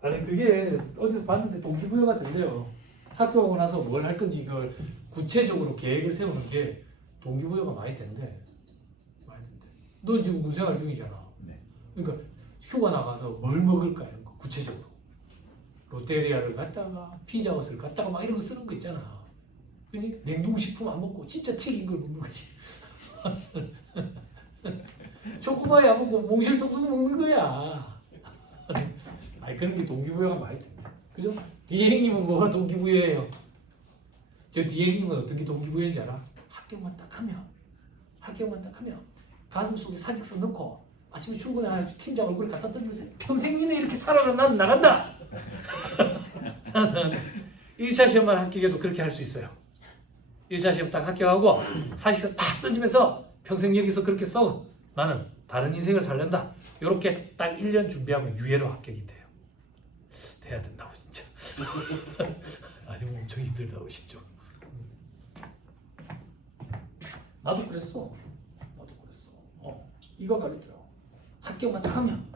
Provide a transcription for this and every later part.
아니 그게 어디서 봤는데 동기부여가 된대요. 학교 오고 나서 뭘 할 건지 이걸 구체적으로 계획을 세우는 게 동기부여가 많이 된대. 많이 된대. 너 지금 군생활 중이잖아. 네. 그러니까 휴가 나가서 뭘 먹을까 이런 거 구체적으로. 롯데리아를 갔다가 피자헛을 갔다가 막 이런 거 쓰는 거 있잖아. 그지? 냉동식품 안 먹고 진짜 튀긴 걸 먹는 거지. 초코바이 안 먹고 몽실통통 먹는 거야. 아니 그런 게 동기부여가 많이 된다. 그죠? 디에이님은 뭐가 동기부여예요? 저 디에이님은 어떤 게 동기부여인지 알아? 합격만 딱 하면 가슴 속에 사직서 넣고 아침에 출근해 팀장 얼굴에 갖다 던지면서 평생 니네 이렇게 살아라 나는 나간다. 1차 시험만 합격해도 그렇게 할 수 있어요. 1차 시험 딱 합격하고 사직서 팍 던지면서 평생 여기서 그렇게 써 나는 다른 인생을 살련다. 이렇게 딱 1년 준비하면 유예로 합격이 돼요. 돼야 된다고 진짜. 아니면 엄청 힘들다고 싶죠. 나도 그랬어. 이거 갈리더라고. 합격만 딱 하면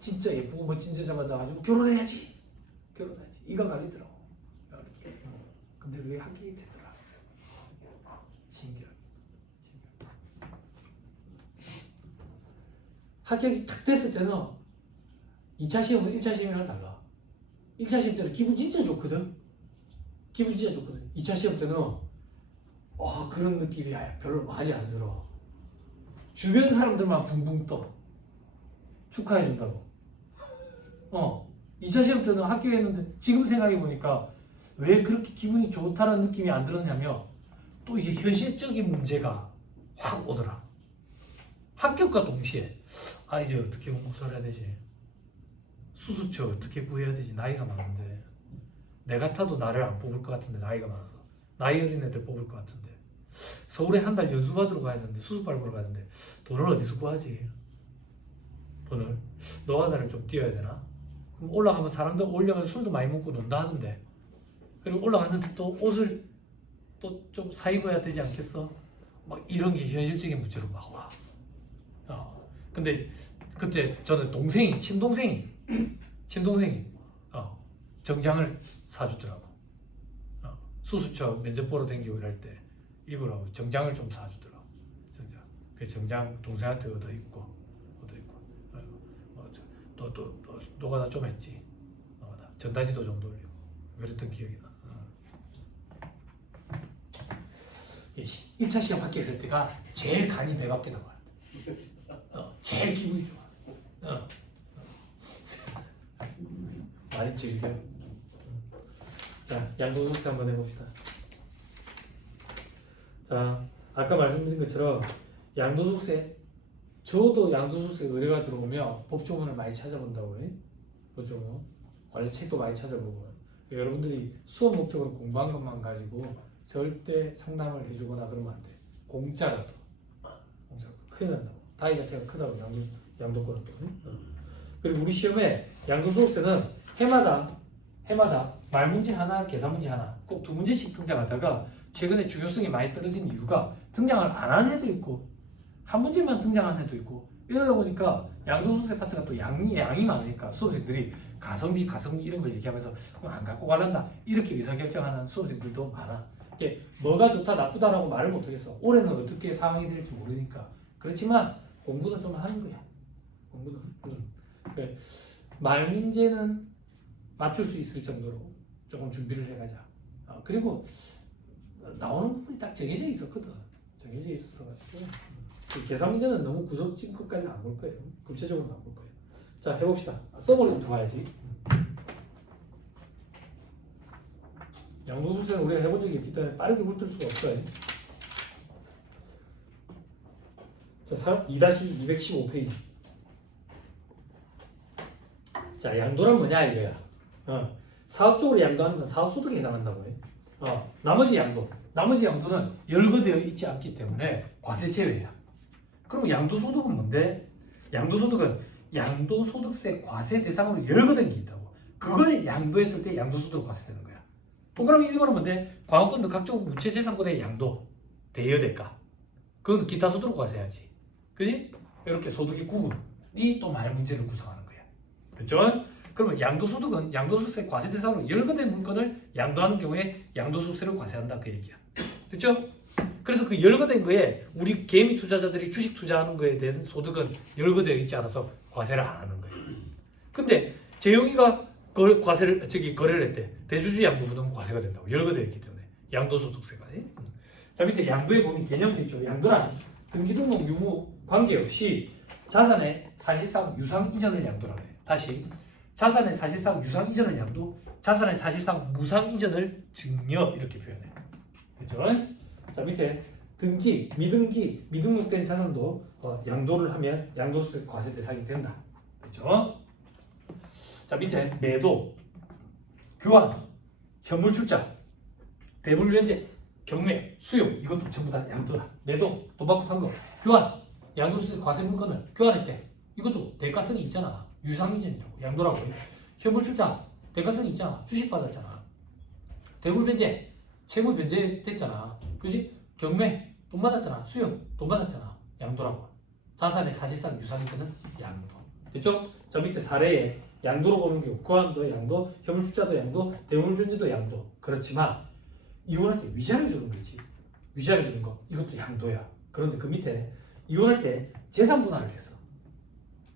진짜 예쁘고 멋진 여자만 나가지고 결혼해야지. 이거 갈리더라고. 근데 그게 합격이 되더라. 신기하게. 합격이 탁 됐을 때는 2차 시험은 1차 시험이랑 달라. 1차 시험 때는 기분 진짜 좋거든. 2차 시험 때는 그런 느낌이 별로 많이 안 들어. 주변 사람들만 붕붕 떠. 축하해준다고. 2차 시험 때는 합격했는데 지금 생각해보니까 왜 그렇게 기분이 좋다는 느낌이 안 들었냐면 또 이제 현실적인 문제가 확 오더라. 합격과 동시에 이제 어떻게 공부를 해야 되지? 수습처 어떻게 구해야 되지? 나이가 많은데 내 같아도 나를 안 뽑을 것 같은데 나이가 많아서 나이 어린 애들 뽑을 것 같은데 서울에 한 달 연수 받으러 가야 되는데 수습 밟으러 가야 되는데 돈을 어디서 구하지? 돈을 너가 나를 좀 뛰어야 되나? 그럼 올라가면 사람들 올려가지고 술도 많이 먹고 논다 하던데 그리고 올라갔는데 또 옷을 또 좀 사입어야 되지 않겠어? 막 이런 게 현실적인 문제로 막 와. 근데 그때 저는 친동생이 정장을 사주더라고. 수습처 면접 보러 다니고 이럴 때 입으라고 정장을 좀 사주더라고. 그 정장 동생한테 얻어 입고 또 노가다 좀 했지. 전단지도 좀 돌리고 그랬던 기억이 나. 1차 시험 합격했을 때가 제일 간이 배밖에 나와. 제일 기분이 좋아. 많이 즐겨. 자, 양도소득세 한번 해봅시다. 자, 아까 말씀드린 것처럼 양도소득세, 저도 양도소득세 의뢰가 들어오면 법조문을 많이 찾아본다고요. 법조문, 관리책도 많이 찾아보고. 여러분들이 수업 목적으로 공부한 것만 가지고 절대 상담을 해주거나 그러면 안 돼. 공짜라도. 큰일 난다고. 다이 자체가 크다고 양도권은 또. 그리고 우리 시험에 양도소득세는 해마다 말문제 하나, 계산문제 하나 꼭 2문제씩 등장하다가 최근에 중요성이 많이 떨어진 이유가 등장을 안 한 애도 있고 한 문제만 등장한 애도 있고 이러다 보니까 양도소득세 파트가 또 양이 많으니까 수험생들이 가성비 이런 걸 얘기하면서 그럼 안 갖고 갈란다 이렇게 의사결정하는 수험생들도 많아. 이게 뭐가 좋다 나쁘다라고 말을 못하겠어. 올해는 어떻게 상황이 될지 모르니까. 그렇지만 공부는 좀 하는 거야. 공부는. 그러니까 말 문제는 맞출 수 있을 정도로 조금 준비를 해가자. 그리고 나오는 부분이 딱 정해져 있었거든. 정해져 있었어가지고 계산 문제는 너무 구석진 것까지는 안 볼 거예요. 구체적으로는 안 볼 거예요. 자, 해봅시다. 써머리부터 봐야지. 양도소득세는 우리가 해본 적이 없기 때문에 빠르게 훑을 수가 없어요. 자, 2-215페이지. 자, 양도란 뭐냐 이거야. 사업적으로 양도하는 건 사업소득에 해당한다고 해. 나머지 양도는 열거되어 있지 않기 때문에 과세 제외야. 그럼 양도소득은 뭔데? 양도소득은 양도소득세 과세 대상으로 열거된 게 있다고. 그걸 양도했을 때 양도소득 과세되는 거야. 동그라미 1번은 뭔데? 광고권 등 각종 무체재산권의 양도, 대여대가. 그건 기타 소득으로 과세해야지. 그지? 이렇게 소득의 구분이 또 말 문제를 구성하는 거야. 그렇죠? 그러면 양도소득은 양도소득세 과세 대상으로 열거된 물건을 양도하는 경우에 양도소득세를 과세한다 그 얘기야. 됐죠? 그래서 그 열거된 거에 우리 개미 투자자들이 주식 투자하는 거에 대한 소득은 열거되어 있지 않아서 과세를 안 하는 거예요. 근데 재용이가 거래를 했대. 대주주 양도분은 과세가 된다고. 열거되어 있기 때문에 양도소득세가. 자 밑에 양도에 보면 개념도 있죠. 양도란 등기등록 유무 관계없이 자산의 사실상 유상 이전을 양도라고 해요. 다시 자산의 사실상 유상 이전을 양도, 자산의 사실상 무상 이전을 증여 이렇게 표현해요. 됐죠? 자 밑에 등기, 미등기, 미등록된 자산도 양도를 하면 양도세 과세 대상이 된다. 그렇죠? 자 밑에 매도, 교환, 현물 출자, 대물 변제, 경매, 수용 이것도 전부 다 양도다. 매도, 돈 받고 판 거, 교환, 양도세 과세 물건을 교환했대. 이것도 대가성이 있잖아. 유상이전이라고 양도라고. 현물 출자, 대가성이 있잖아. 주식 받았잖아. 대물 변제, 채무 변제됐잖아. 그지? 경매, 돈 받았잖아. 수용, 돈 받았잖아. 양도라고. 자산의 사실상 유상이전은 양도. 됐죠? 자 밑에 사례에 양도로 보는 경우 교환도 양도, 현물 출자도 양도, 대물 변제도 양도. 그렇지만 이혼할 때 위자료 주는 거지. 위자료 주는 거 이것도 양도야. 그런데 그 밑에 이혼할 때 재산 분할을 했어.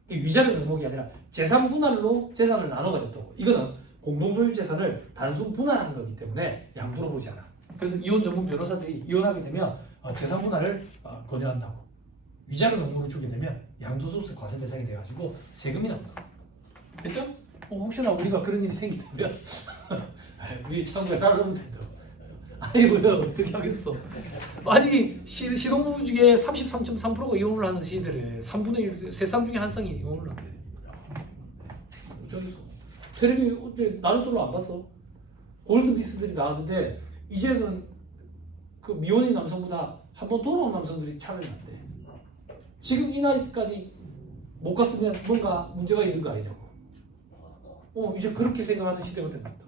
이 위자료 명목이 아니라 재산 분할로 재산을 나눠 가졌다고. 이거는 공동소유 재산을 단순 분할한 거기 때문에 양도로 보지 않아. 그래서 이혼 전문 변호사들이 이혼하게 되면 재산 분할을 권유한다고. 위자료 명목으로 주게 되면 양도소득세 과세 대상이 돼가지고 세금이 나온다. 됐죠? 혹시나 우리가 그런 일이 생기면 우리 참고를 하면 된다. 아니 뭐야 어떻게 하겠어? 아니 신혼부부 중에 33.3%가 이혼을 하는 시대래. 3분의 1, 3쌍 중에 한 쌍이 이혼을 한대. 어쩌겠어? 텔레비 어제 나는 솔로 안 봤어? 골드비스들이 나왔는데 이제는 그 미혼인 남성보다 한 번 돌아온 남성들이 차라리 낫대. 지금 이 나이까지 못 갔으면 뭔가 문제가 있는 거 아니냐고. 이제 그렇게 생각하는 시대가 된다고.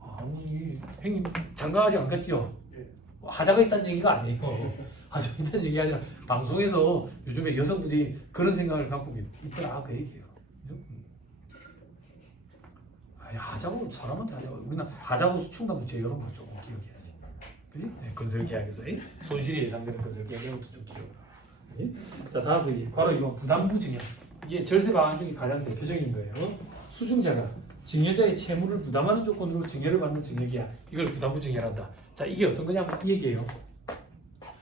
아니, 형님 장가하지 않겠지요? 하자가 있다는 얘기가 아니에요. 하자가 있다는 얘기가 아니라 방송에서 요즘에 여성들이 그런 생각을 갖고 있더라 그 얘기예요. 아니 하자고 사람한테 하자고 우리는 하자고 수충당 부채 이런 거 조금 기억해야지. 그지? 네, 건설계약에서 손실이 예상되는 건설계약 이런 것도 좀 기억을. 자 다음 페이지 괄호 2번 부담부증여. 이게 절세 방안 중에 가장 대표적인 거예요. 수증자가 증여자의 채무를 부담하는 조건으로 증여를 받는 증여계약 이걸 부담부증여란다. 자 이게 어떤 거냐면 이 얘기예요.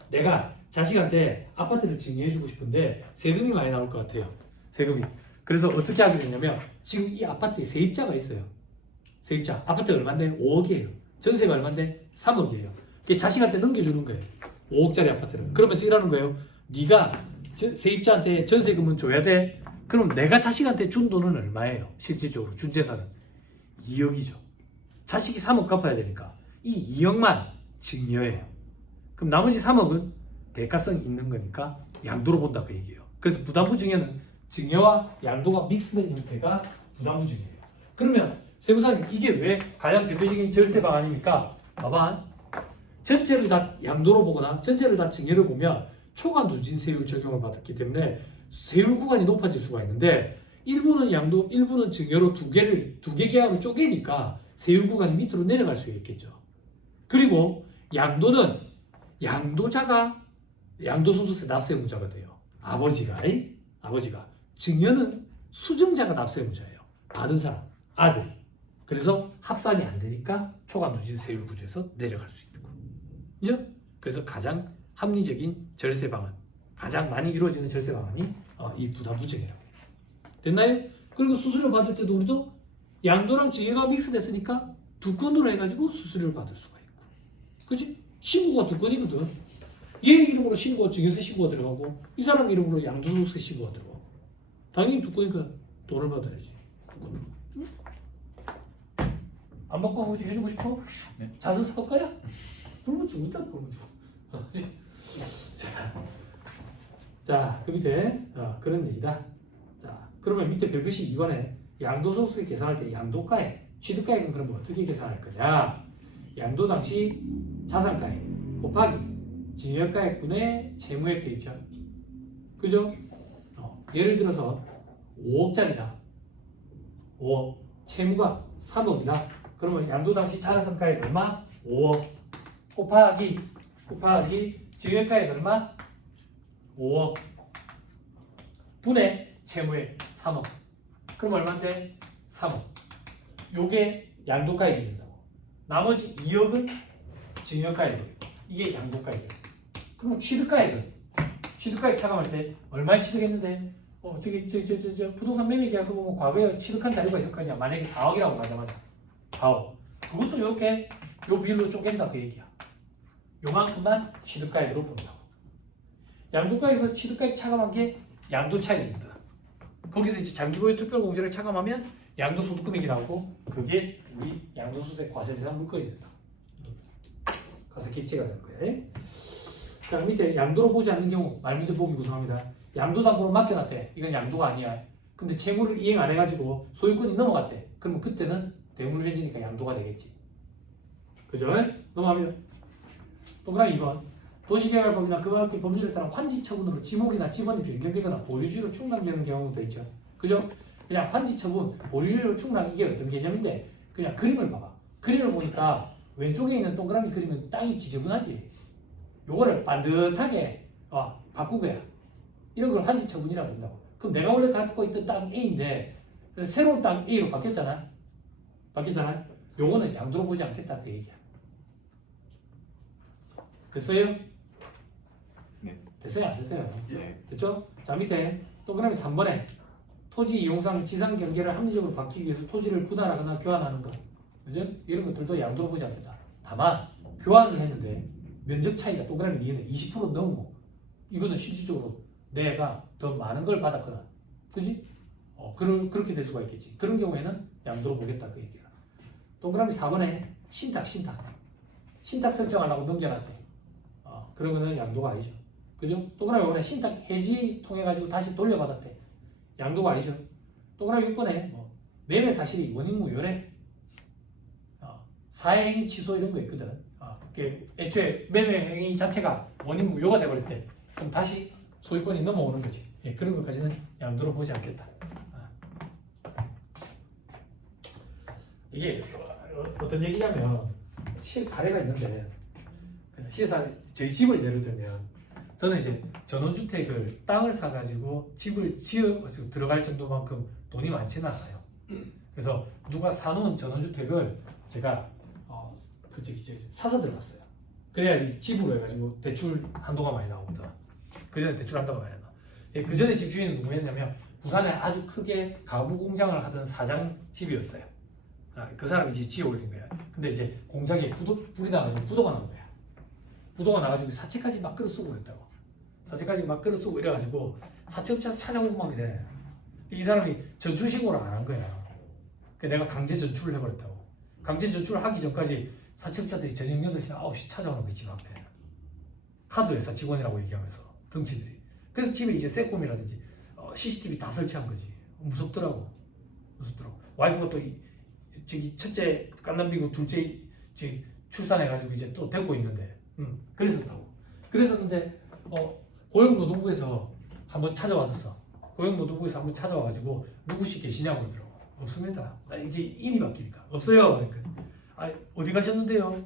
내가 자식한테 아파트를 증여해주고 싶은데 세금이 많이 나올 것 같아요. 세금이. 그래서 어떻게 하게 되냐면 지금 이 아파트에 세입자가 있어요. 세입자. 아파트가 얼마인데? 5억이에요. 전세가 얼마인데? 3억이에요. 그게 자식한테 넘겨주는 거예요. 5억짜리 아파트를. 그러면서 이러는 거예요. 네가 세입자한테 전세금은 줘야 돼. 그럼 내가 자식한테 준 돈은 얼마예요? 실질적으로 준 재산은 2억이죠. 자식이 3억 갚아야 되니까 이 2억만 증여해요. 그럼 나머지 3억은 대가성이 있는 거니까 양도로 본다 그 얘기예요. 그래서 부담부증여는 증여와 양도가 믹스된 형태가 부담부증여예요. 그러면 세무사님 이게 왜 가장 대표적인 절세 방안입니까? 봐봐. 전체를 다 양도로 보거나 전체를 다 증여를 보면 초과 누진세율 적용을 받았기 때문에 세율 구간이 높아질 수가 있는데 일부는 양도, 일부는 증여로 두 개 계약으로 쪼개니까 세율 구간이 밑으로 내려갈 수 있겠죠. 그리고 양도는 양도자가 양도소득세 납세의무자가 돼요. 아버지가. 증여는 수증자가 납세의무자예요. 받은 사람, 아들이. 그래서 합산이 안 되니까 초과 누진 세율 구조에서 내려갈 수 있는 거예요. 그죠? 그래서 가장 합리적인 절세 방안, 가장 많이 이루어지는 절세 방안이 이 부담부증이라고 해요. 됐나요? 그리고 수수료 받을 때도 우리도 양도랑 증여가 믹스됐으니까 두 건으로 해가지고 수수료를 받을 수가 있고, 그렇지? 신고가 두 건이거든. 얘 이름으로 신고가 증여세 신고가 들어가고 이 사람 이름으로 양도소득세 신고가 들어가고 당연히 두 건이니까 돈을 받아야지. 두 건으로. 응? 안 받고 해주고 싶어? 네. 자선 사올 거야? 굶어 죽었다 굶어 죽어. 자, 그 밑에 그런 얘기다. 자, 그러면 밑에 별표시 2번에 양도소득세 계산할 때 양도가액, 취득가액은 그러면 어떻게 계산할 거냐? 양도 당시 자산가액 곱하기 증여가액분의 채무액 돼 있죠. 그죠? 예를 들어서 5억짜리다. 5억. 채무가 3억이다. 그러면 양도 당시 차가성가액 얼마? 5억. 곱하기 증여가액 얼마? 5억. 분의 채무액 3억. 그럼 얼마인데? 3억. 요게 양도가액이 된다고. 나머지 2억은 증여가액이에요. 이게 양도가액이에요. 그럼 취득가액은? 취득가액 차감할 때 얼마에 취득했는데? 저기 부동산 매매 계약서 보면 과거에 취득한 자료가 있을 거 아니야. 만약에 4억이라고 가자마자 4억. 그것도 이렇게 요 비율로 쪼갠다 그 얘기야. 요만큼만 취득가액으로 본다고. 양도가액에서 취득가액 차감한 게 양도차익입니다. 거기서 이제 장기보유 특별공제를 차감하면 양도소득금액이 나오고 그게 우리 양도소득세 과세대상 물건이 된다. 가서 기체가 될 거예요. 자, 밑에 양도로 보지 않는 경우 말문제 보기 구성합니다. 양도담보로 맡겨놨대. 이건 양도가 아니야. 근데 채무를 이행 안 해가지고 소유권이 넘어갔대. 그러면 그때는 대물회지니까 양도가 되겠지. 그죠? 넘어갑니다. 동그라미 2번. 도시개발법이나 그와 같은 법률에 따라 환지처분으로 지목이나 지번이 변경되거나 보유주의로 충당되는 경우도 있죠. 그죠? 그냥 환지처분, 보유주의로 충당 이게 어떤 개념인데 그냥 그림을 봐봐. 그림을 보니까 왼쪽에 있는 동그라미 그림은 땅이 지저분하지. 요거를 반듯하게 바꾸고야. 이런 걸 환지처분이라고 한다고. 그럼 내가 원래 갖고 있던 땅 A인데 새로운 땅 A로 바뀌었잖아. 요거는 양도로 보지 않겠다 그 얘기야. 됐어요? 네. 됐어요? 안 됐어요? 예. 됐죠? 자, 밑에 동그라미 3번에 토지 이용상 지상 경계를 합리적으로 바뀌기 위해서 토지를 분할하거나 교환하는 것. 그죠? 이런 것들도 양도로 보지 않겠다. 다만 교환을 했는데 면적 차이가 동그라미 니은에 20% 넘고 이거는 실질적으로 내가 더 많은 걸 받았거나 그지? 그렇게 될 수가 있겠지. 그런 경우에는 양도로 보겠다 그 얘기야. 동그라미 4번에 신탁 설정하려고 넘겨놨대. 그러면은 양도가 아니죠. 그죠? 동그라미 5번에 신탁 해지 통해 가지고 다시 돌려받았대. 양도가 아니죠. 동그라미 6번에 매매 사실이 원인 무효래. 사행위 취소 이런 거 있거든. 애초에 매매 행위 자체가 원인 무효가 돼버렸대. 그럼 다시 소유권이 넘어오는 거지. 예, 그런 것까지는 양도로 보지 않겠다. 이게 어떤 얘기냐면 실사례가 있는데 저희 집을 예를 들면 저는 이제 전원주택을 땅을 사가지고 집을 지어가지고 들어갈 정도만큼 돈이 많지는 않아요. 그래서 누가 사놓은 전원주택을 제가 사서 들어갔어요. 그래야지 집으로 해가지고 대출 한도가 많이 나오거든. 그 전에 대출 한도가 많이 나. 예, 그 전에 집주인은 누구였냐면 부산에 아주 크게 가구 공장을 하던 사장 집이었어요. 그 사람이 이제 지어 올린 거야. 근데 이제 공장에 불이 나가지고 부도가 난 거야. 부도가 나가지고 사채까지 막 끌어 쓰고 그랬다고. 사채까지 막 끌어 쓰고 이래가지고 사채업자에서 찾아오고 막 이래. 이 사람이 전출 신고를 안 한 거야. 내가 강제 전출을 해버렸다고. 강제 전출을 하기 전까지 사채업자들이 저녁 8시, 9시 찾아오는 거야, 집 앞에. 카드회사 직원이라고 얘기하면서 덩치들이. 그래서 집에 이제 세콤이라든지 CCTV 다 설치한 거지. 무섭더라고. 와이프가 또 저기 첫째 깐남비고 둘째 출산해가지고 이제 또 데리고 있는데 그랬었다고. 그랬었는데 고용노동부에서 한번 찾아왔었어. 고용노동부에서 한번 찾아와가지고 누구씨 계시냐고 그러더라고. 없습니다. 나 이제 일이 바뀌니까 없어요. 그러니까 어디 가셨는데요?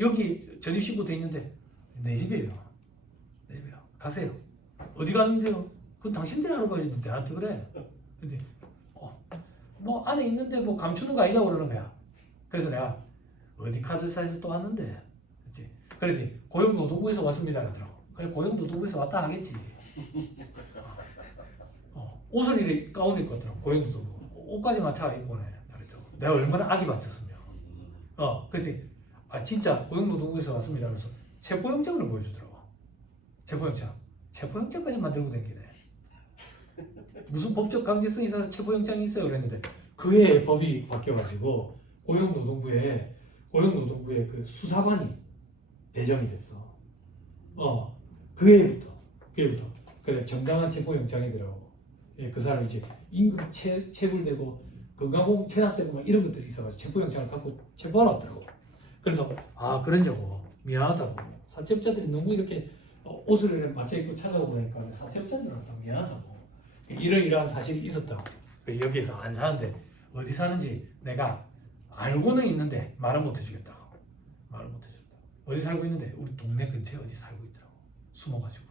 여기 전입신고 돼 있는데 내 집이에요. 가세요. 어디 가는데요? 그건 당신들이 하는 거지. 내한테 그래. 근데 뭐 안에 있는데 뭐 감추는 거 아니냐고 그러는 거야. 그래서 내가 어디 카드사에서 또 왔는데, 그렇지? 그래서 고용노동부에서 왔습니다 그러더라고. 그래 고용노동부에서 왔다 하겠지. 옷을 이렇게 가운 입고 왔더라고. 고용노동부 옷까지 맞춰 입고 오네. 내가 얼마나 악이 받쳤으면. 그렇지. 진짜 고용노동부에서 왔습니다. 그래서 체포영장을 보여주더라고. 체포영장까지 만들고 다니네. 무슨 법적 강제성이 있어서 체포영장이 있어요 그랬는데 그해 법이 바뀌어가지고 고용노동부에 그 수사관이 배정이 됐어. 그해부터 그래 정당한 체포영장이더라고. 예, 그 사람이 이제 임금 체불되고 건강보험 체납되고 막 이런 것들이 있어가지고 체포영장을 갖고 체포하러 왔더라고. 그래서 그러냐고 미안하다고 사채업자들이 너무 이렇게 옷을 맞춰 입고 찾아오고 그러니까 사채업자들한테 미안하다고. 이러이러한 사실이 있었다. 여기에서 안 사는데 어디 사는지 내가 알고는 있는데 말은 못 해주겠다고. 말을 못 해줬다. 어디 살고 있는데 우리 동네 근처에 어디 살고 있더라고. 숨어가지고.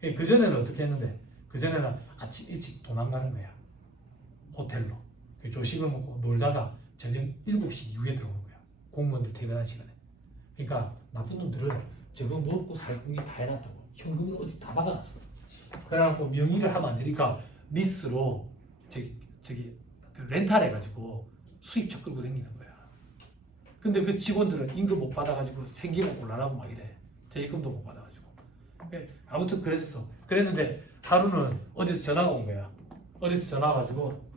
그 전에는 어떻게 했는데 그 전에는 아침 일찍 도망가는 거야. 호텔로. 조식을 먹고 놀다가 저녁 7시 이후에 들어오는 거야. 공무원들 퇴근한 시간에. 그러니까 나쁜 놈들은 저거 먹고 살궁이 다 해놨다고. 현금을 어디 다 박아놨어. 그래갖고 명의를 하면 안 되니까 미스로 저기 렌탈 해가지고 수입차 끌고 다니는 거야. 근데 그 직원들은 임금 못 받아가지고 생기가 곤란하고 막 이래. 퇴직금도 못 받아가지고. 아무튼 그랬는데 하루는 어디서 전화가 온 거야. 어디서 전화 와가지고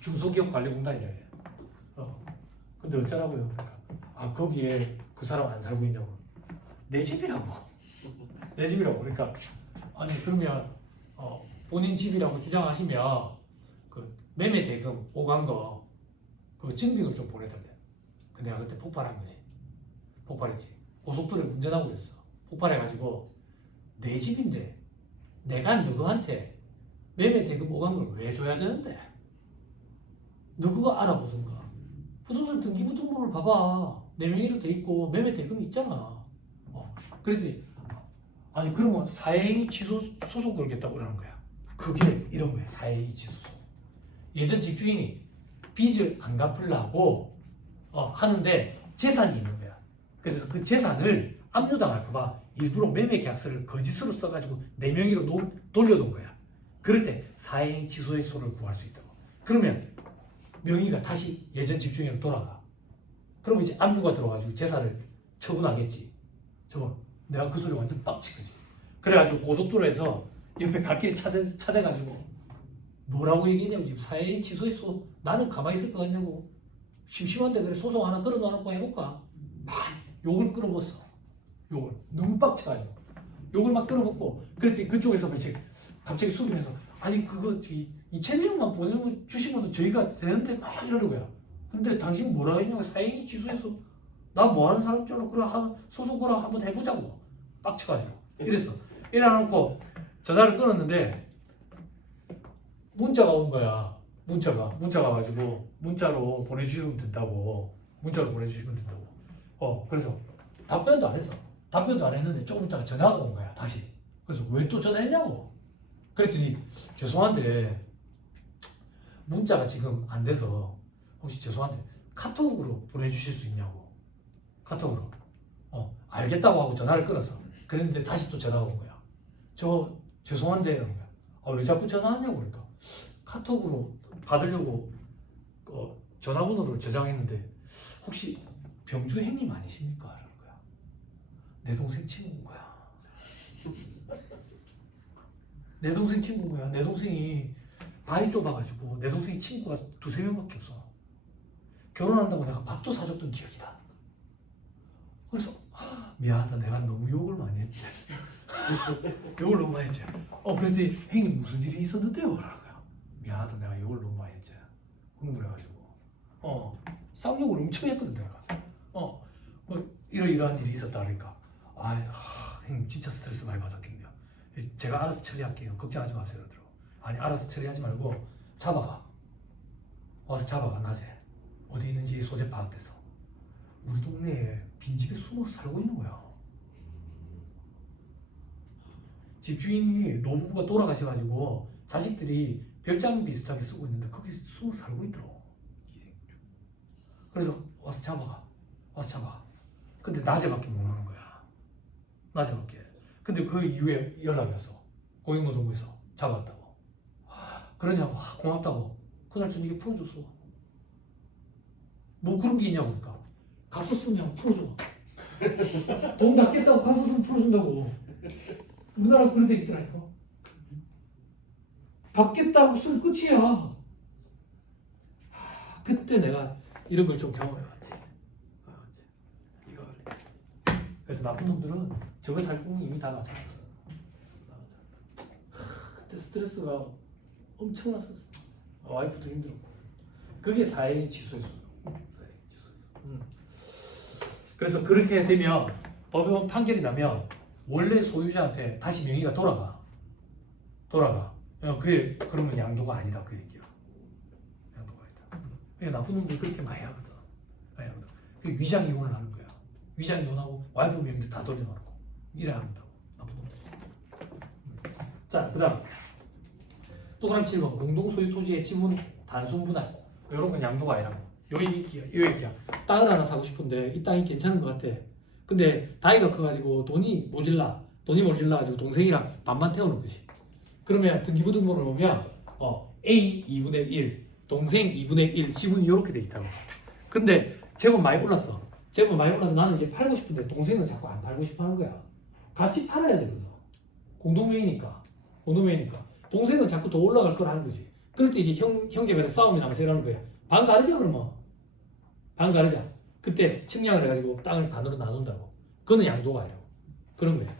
중소기업관리공단이래. 근데 어쩌라고요? 그러니까 거기에 그 사람 안 살고 있냐고. 내 집이라고. 내 집이라고. 그러니까 아니 그러면 본인 집이라고 주장하시면 그 매매 대금 오간 거 그 증빙을 좀 보내달래. 근데 내가 그때 폭발한 거지. 폭발했지. 고속도로에 운전하고 있었어. 폭발해가지고 내 집인데 내가 누구한테 매매 대금 오간 걸 왜 줘야 되는데? 누구가 알아보던가. 부동산 등기부등본을 봐봐. 내 명의로 돼 있고 매매 대금이 있잖아. 그랬더니 아니 그러면 사행위 취소 소송 걸겠다고 그러는 거야. 그게 이런 거야. 사행위 취소 소송. 예전 집주인이 빚을 안 갚으려고 하는데 재산이 있는 거야. 그래서 그 재산을 압류당할까봐 일부러 매매 계약서를 거짓으로 써가지고 내 명의로 돌려놓은 거야. 그럴 때 사행위 취소의 소를 구할 수 있다고. 그러면 명의가 다시 예전 집주인으로 돌아가. 그러면 이제 압류가 들어가지고 재산을 처분하겠지. 내가 그 소리 완전 빡친 거지. 그래가지고 고속도로에서 옆에 갓길에 차대가지고 뭐라고 얘기했냐고. 지금 사회인 취소했어. 나는 가만히 있을 것 같냐고. 심심한데 그래 소송 하나 끌어놓고 해볼까. 막 욕을 끌어먹었어. 욕을 너무 빡쳐가지고 욕을 막 끌어먹고. 그랬더니 그쪽에서 이제 갑자기 수긍해서 아니 그거 2,000명만 보내주시면 저희가 되는데 막 이러는 거야. 근데 당신 뭐라 했냐고. 사회인 취소해서 나 뭐하는 사람 줄 알아. 그래 소송 걸어 한번 해보자고. 빡쳐가지고 이랬어. 이래놓고 전화를 끊었는데 문자가 온 거야. 문자가 와가지고 문자로 보내주시면 된다고. 그래서 답변도 안 했어. 답변도 안 했는데 조금 있다가 전화가 온 거야. 다시. 그래서 왜 또 전화했냐고. 그랬더니 죄송한데 문자가 지금 안 돼서 혹시 죄송한데 카톡으로 보내주실 수 있냐고. 카톡으로. 알겠다고 하고 전화를 끊었어. 그랬는데 다시 또 전화가 온 거야. 저 죄송한데 이런 거야. 왜 자꾸 전화하냐고. 그러니까 카톡으로 받으려고 전화번호를 저장했는데 혹시 병주 형님 아니십니까? 이런 거야. 내 동생 친구인 거야. 내 동생 친구인 거야. 내 동생이 발이 좁아가지고 내 동생이 친구가 2-3명밖에 없어. 결혼한다고 내가 밥도 사줬던 기억이다. 그래서 미안하다. 내가 너무 욕을 많이 했지. 욕을 너무 많이 했지. 그래서 형님 무슨 일이 있었는데요? 그러는 거야. 미안하다. 내가 욕을 너무 많이 했지. 흥분해가지고 쌍욕을 엄청 했거든 내가. 이러이러한 일이 있었다 그러니까 형님 진짜 스트레스 많이 받았겠네요. 제가 알아서 처리할게요. 걱정하지 마세요. 그러더라고. 아니 알아서 처리하지 말고 와서 잡아가. 낮에 어디 있는지 소재 파악돼서 우리 동네에 빈집에 숨어서 살고 있는 거야. 집주인이 노부부가 돌아가셔가지고 자식들이 별장 비슷하게 쓰고 있는데 거기 숨어 살고 있더라고. 그래서 와서 잡아가. 근데 낮에밖에 못 오는 거야. 낮에밖에. 근데 그 이후에 연락이 왔어. 고용노동부에서 잡았다고. 그러냐고. 고맙다고. 그날 저녁에 풀어줬어. 뭐 그런 게 있냐고. 그러니까 가서 쓰면 풀어줘. 돈 낫겠다고 가서 쓰면 풀어준다고. 우리나라 그런 데 있더라니까. 받겠다고 쓰면 끝이야. 그때 내가 이런 걸 좀 경험해봤지. 그래서 나쁜 놈들은 저거 살 꿈이 이미 다 맞춰놨어. 그때 스트레스가 엄청났었어. 와이프도 힘들었고. 그게 사회인 취소였어. 그래서 그렇게 되면 법원 판결이 나면 원래 소유자한테 다시 명의가 돌아가. 돌아가. 그게 그러면 양도가 아니다 그 얘기야. 양도가 아니다. 그러니까 나쁜 놈들 그렇게 많이 하거든. 많이 하거든. 그 위장 이혼을 하는 거야. 위장 이혼하고 와이프 명의로 다 돌려놓고 이래 합니다. 나쁜 놈들. 자, 그다음 동그라미 7번 공동 소유 토지의 지분 단순 분할. 이런 건 양도가 아니라고. 요 얘기야. 땅을 하나 사고 싶은데 이 땅이 괜찮은 것 같아. 근데 나이가 커가지고 돈이 모질라가지고 동생이랑 반만 태우는 거지. 그러면 등기부등본을 보면 A 2분의 1, 동생 2분의 1, 지분이 이렇게 돼 있다고. 근데 제법 많이 올랐어. 나는 이제 팔고 싶은데 동생은 자꾸 안 팔고 싶어 하는 거야. 같이 팔아야 되거든. 공동명의니까. 동생은 자꾸 더 올라갈 걸 하는 거지. 그럴 때 이제 형제 간에 싸움이 나면서 이러는 거야. 반 가르자 그러면. 반 가르자. 그때 측량을 해가지고 땅을 반으로 나눈다고. 그거는 양도가 아니라고. 그런 거야.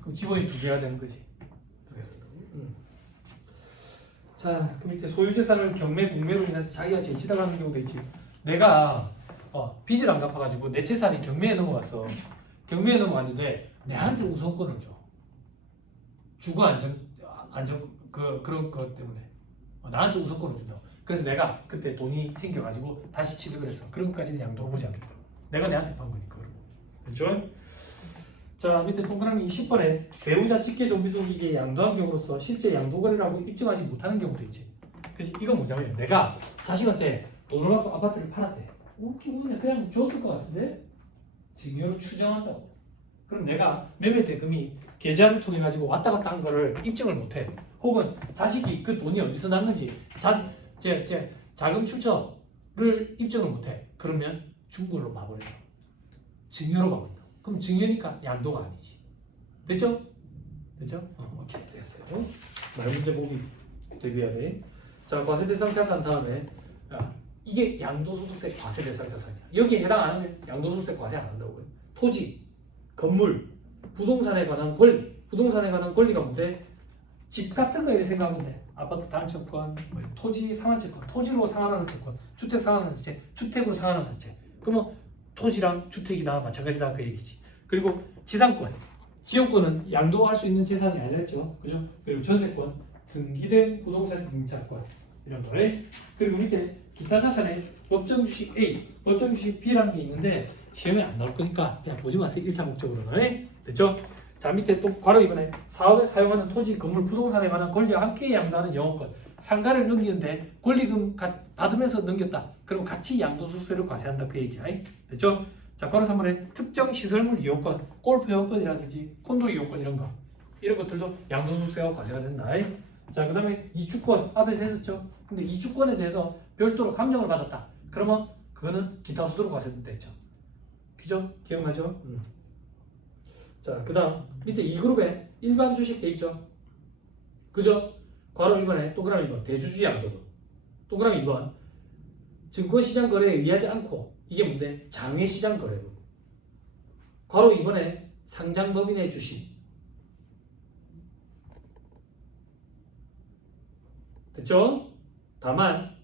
그럼 지분이 2개가 되는 거지. 자, 그 밑에 소유재산을 경매, 공매로 인해서 자기가 제치당하는 경우도 있지. 내가 빚을 안 갚아가지고 내 재산이 경매에 넘어갔어. 경매에 넘어갔는데 내한테 우선권을 줘. 주거 안전 그런 것 때문에 나한테 우선권을 준다고. 그래서 내가 그때 돈이 생겨가지고 다시 취득을 했어. 그런 것까지는 양도를 보지 않겠다. 내가 내한테 판 거니까. 그렇죠? 자, 밑에 동그라미 20번에 배우자 직계 좀비 속이기에 양도한 경우로서 실제 양도 거래라고 입증하지 못하는 경우도 있지. 그래서 이건 뭐냐면 내가 자식한테 돈을 받고 아파트를 팔았대. 기분이 그냥 줬을 것 같은데 증여로 추정한다고. 그럼 내가 매매 대금이 계좌를 통해 가지고 왔다 갔다 한 거를 입증을 못해. 혹은 자식이 그 돈이 어디서 났는지 자금 출처를 입증을 못해. 그러면 중고로 봐버린다. 증여로 봐버린다. 그럼 증여니까 양도가 아니지. 됐죠? 오케이, 됐어요. 말 문제 보기 대비해야 돼. 자, 과세대상 자산 다음에 이게 양도소득세 과세대상 자산이야. 여기에 해당 안 하면 양도소득세 과세 안 한다고요. 토지, 건물, 부동산에 관한 권리가 뭔데? 집 같은 거 이렇게 생각하면 돼. 아파트 단체권, 토지 상환채권, 토지로 상환하는 채권, 주택 상환하는 채, 주택으로 상환하는 채. 그러면 토지랑 주택이나 마찬가지다 그 얘기지. 그리고 지상권, 지역권은 양도할 수 있는 재산이 아니랬죠, 그죠? 그리고 전세권, 등기된 부동산 임차권 이런 거. 그리고 밑에 기타 자산에 법정 주식 A, 법정 주식 B라는 게 있는데 시험에 안 나올 거니까 그냥 보지 마세요. 1차 목적으로는. 됐죠? 자, 밑에 또 괄호 이번에 사업에 사용하는 토지, 건물, 부동산에 관한 권리와 함께 양도하는 영업권. 상가를 넘기는데 권리금 받으면서 넘겼다. 그럼 같이 양도소득세를 과세한다 그 얘기야. 됐죠? 자, 괄호 3번에 특정 시설물 이용권, 골프 이용권이라든지 콘도 이용권 이런 것들도 양도소득세가 과세가 된다. 자, 그 다음에 이주권 앞에서 했었죠. 근데 이주권에 대해서 별도로 감정을 받았다. 그러면 그거는 기타 수수료 과세된다 했죠. 그죠? 기억나죠? 자, 그 다음 밑에 2그룹에 일반 주식 돼 있죠. 그죠? 괄호 1번에 동그라미 2번 대주주의 양도분. 동그라미 2번 증권시장 거래에 의하지 않고 이게 뭔데? 장외시장 거래분. 괄호 2번에 상장법인의 주식. 됐죠? 다만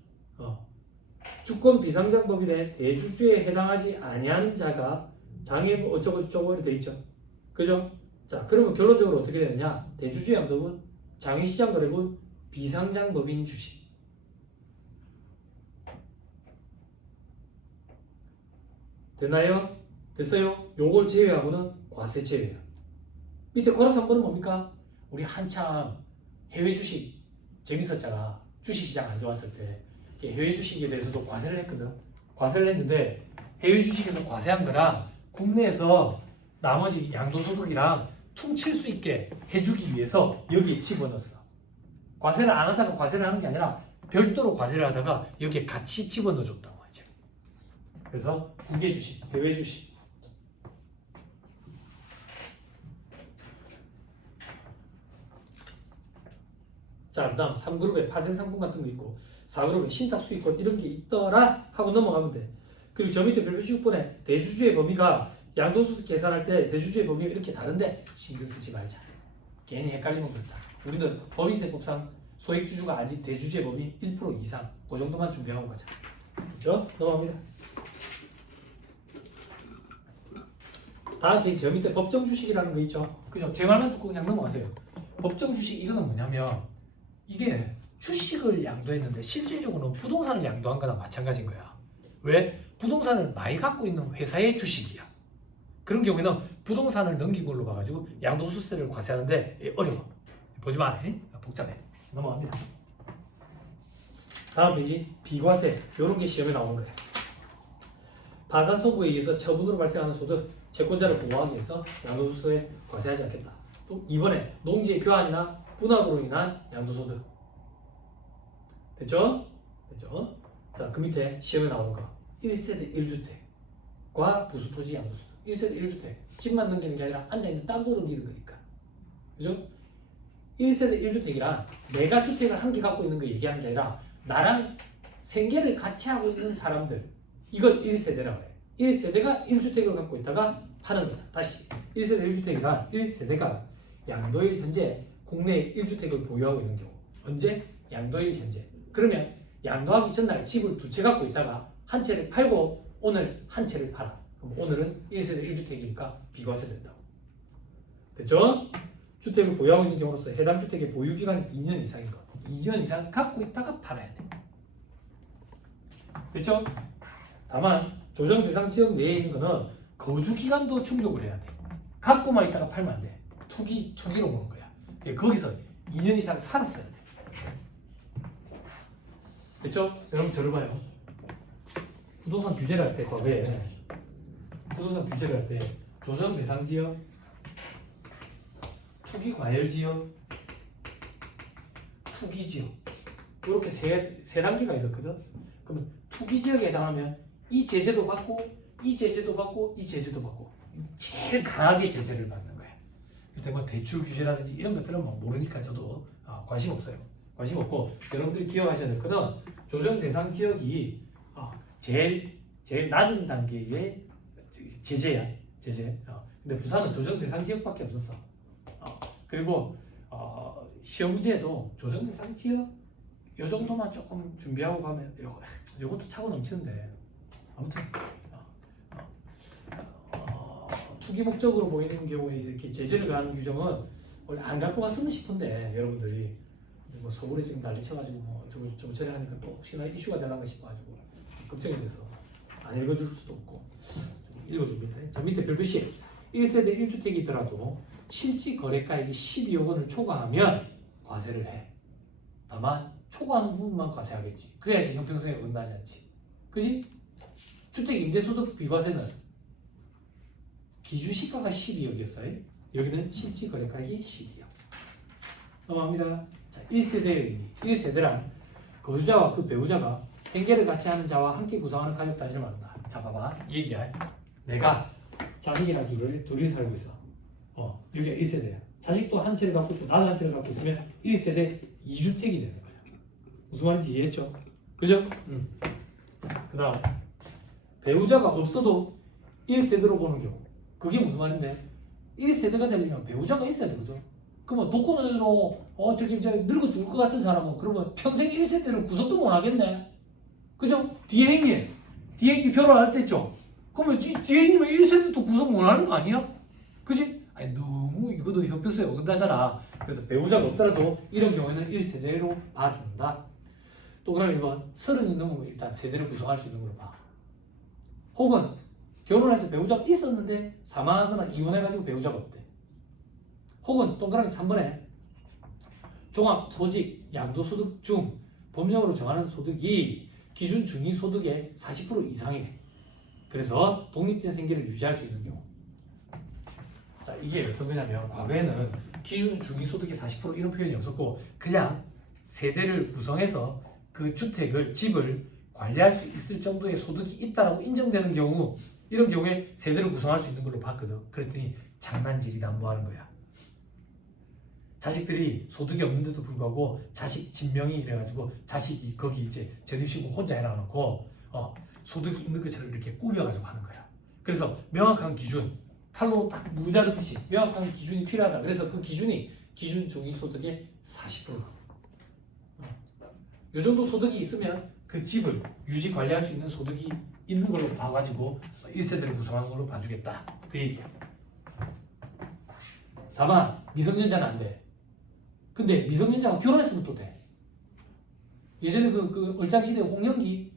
주권 비상장법인의 대주주에 해당하지 아니하는 자가 장외 어쩌고 저쩌고 이렇게 돼 있죠. 그죠? 자, 그러면 결론적으로 어떻게 되느냐? 대주주의 양도분, 장외시장 거래분, 비상장법인 주식. 됐나요? 됐어요? 요걸 제외하고는 과세 제외야. 밑에 괄호 3번은 뭡니까? 우리 한참 해외 주식 재밌었잖아. 주식시장 안 좋았을 때 해외 주식에 대해서도 과세를 했거든. 과세를 했는데 해외 주식에서 과세한 거랑 국내에서 나머지 양도소득이랑 퉁칠 수 있게 해주기 위해서 여기에 집어넣었어. 과세를 안 하다가 과세를 하는 게 아니라 별도로 과세를 하다가 여기에 같이 집어넣어줬다고 하죠. 그래서 국내 주식, 해외 주식. 자, 그 다음 3그룹에 파생상품 같은 거 있고 4그룹에 신탁수익권 이런 게 있더라 하고 넘어가면 돼. 그리고 저 밑에 별표 16번에 대주주의 범위가 양도소득 계산할 때 대주주의 범위가 이렇게 다른데 신경 쓰지 말자. 괜히 헷갈리면 그렇다. 우리는 법인세법상 소액주주가 아닌 대주주의 범위 1% 이상 그 정도만 준비하고 가자. 그렇죠? 넘어갑니다. 다음 페이지 저 밑에 법정 주식이라는 거 있죠. 그죠? 제 말만 듣고 그냥 넘어가세요. 법정 주식 이거는 뭐냐면 이게 주식을 양도했는데 실질적으로는 부동산을 양도한 거나 마찬가지인 거야. 왜? 부동산을 많이 갖고 있는 회사의 주식이야. 그런 경우에는 부동산을 넘긴 걸로 봐가지고 양도소득세를 과세하는데 어려워. 보지 마. 복잡해. 넘어갑니다. 다음 페이지 비과세. 이런 게 시험에 나오는 거야. 반산소부에 의해서 처분으로 발생하는 소득 채권자를 보호하기 위해서 양도소득세에 과세하지 않겠다. 또 이번에 농지의 교환이나 분할으로 인한 양도소득. 됐죠? 됐죠? 자, 그 밑에 시험에 나오는 거 1세대 1주택과 부수토지 양도소득. 1세대 1주택 집만 넘기는 게 아니라 앉아있는 땅도 넘기는 거니까. 그죠? 1세대 1주택이란 내가 주택을 한 개 갖고 있는 거 얘기하는 게 아니라 나랑 생계를 같이 하고 있는 사람들, 이걸 1세대라고 해. 1세대가 1주택을 갖고 있다가 파는 거야. 다시 1세대 1주택이란 1세대가 양도일 현재 국내에 1주택을 보유하고 있는 경우. 언제? 양도일 현재. 그러면 양도하기 전날 집을 두 채 갖고 있다가 한 채를 팔고 오늘 한 채를 팔아. 그럼 오늘은 1세대 1주택이니까 비과세 된다고. 됐죠? 주택을 보유하고 있는 경우로서 해당 주택의 보유기간이 2년 이상인 것. 2년 이상 갖고 있다가 팔아야 돼. 됐죠? 다만 조정 대상 지역 내에 있는 거는 거주 기간도 충족을 해야 돼. 갖고만 있다가 팔면 안 돼. 투기로 보는 거야. 거기서 2년 이상 살았어야 돼. 됐죠? 여러분 들어봐요. 부동산 규제를 할 때 과거에 부동산 규제를 할 때 조정 대상 지역, 투기 과열 지역, 투기 지역 이렇게 세 단계가 있었거든. 그러면 투기 지역에 해당하면 이 제재도 받고 이 제재도 받고 이 제재도 받고 제일 강하게 제재를 받는 거야. 그때 뭐 대출 규제라든지 이런 것들은 뭐 모르니까 저도 관심 없어요. 관심 없고 여러분들이 기억하셔야 될 거는 조정 대상 지역이 제일 낮은 단계의 제재야. 제재. 근데 부산은 조정 대상 지역밖에 없었어. 그리고 시험 문제에도 조정 대상 지역 요 정도만 조금 준비하고 가면 요것도 차고 넘치는데 아무튼 투기 목적으로 보이는 경우에 이렇게 제재를 가하는 규정은 원래 안 갖고 갔으면 싶은데 여러분들이 뭐 서울에 지금 난리 쳐가지고 뭐 저거 처리하니까 또 혹시나 이슈가 되나 싶어가지고 걱정이 돼서 안 읽어줄 수도 없고 좀 읽어줍니다. 자, 밑에 별표시 1세대 1주택이더라도 실지 거래가액이 12억 원을 초과하면 과세를 해. 다만 초과하는 부분만 과세하겠지. 그래야지 형평성에 어긋나지 않지. 그지? 주택 임대소득 비과세는 기준시가가 12억이었어요. 여기는 실지 거래가액이 12억. 넘어갑니다. 자, 1세대의 의미. 1세대란 거주자와 그 배우자가 생계를 같이 하는 자와 함께 구성하는 가족 단위를 말한다. 자, 봐봐. 이 얘기야. 내가 자식이랑 둘이 살고 있어. 여기가 1세대야. 자식도 한 채를 갖고 있고 나도 한 채를 갖고 있으면 1세대 2주택이 되는 거야. 무슨 말인지 이해했죠? 그죠? 그 다음 배우자가 없어도 1세대로 보는 경우. 그게 무슨 말인데 1세대가 되려면 배우자가 있어야 되거든. 그러면 독거노인으로 저기 이제 늙어 죽을 것 같은 사람은 그러면 평생 1세대를 구속도 못 하겠네. 그죠? 뒤에 형님 결혼할 때 있죠? 그러면 뒤에 형님은 1세대도 구속 못 하는 거 아니야? 그지? 아니 너무 이것도 형평성에 어긋나잖아. 그래서 배우자가 없더라도 이런 경우에는 1세대로 봐준다. 또 그러면 1번 30이 넘으면 일단 세대를 구성할 수 있는 걸로 봐. 혹은 결혼해서 배우자가 있었는데 사망하거나 이혼해가지고 배우자가 없대. 혹은 동그라미 3번에 종합소득 양도소득 중 법령으로 정하는 소득이 기준 중위소득의 40% 이상이래. 그래서 독립된 생계를 유지할 수 있는 경우. 자, 이게 어떤 거냐면 과거에는 기준 중위소득의 40% 이런 표현이 없었고 그냥 세대를 구성해서 그 주택을 집을 관리할 수 있을 정도의 소득이 있다라고 인정되는 경우 이런 경우에 세대를 구성할 수 있는 걸로 봤거든. 그랬더니 장난질이다 뭐 하는 거야. 자식들이 소득이 없는데도 불구하고 자식 진명이 이래가지고 자식이 거기 이제 전입신고 혼자 해놔놓고 소득이 있는 것처럼 이렇게 꾸며가지고 하는 거야. 그래서 명확한 기준 칼로 딱 무자르듯이 명확한 기준이 필요하다. 그래서 그 기준이 기준 중위소득의 40%. 이 정도 소득이 있으면 그 집을 유지 관리할 수 있는 소득이 있는 걸로 봐가지고 1세대를 구성하는 걸로 봐주겠다. 그 얘기야. 다만 미성년자는 안 돼. 근데 미성년자가 결혼했으면 또 돼. 예전에 그 얼짱시대 홍영기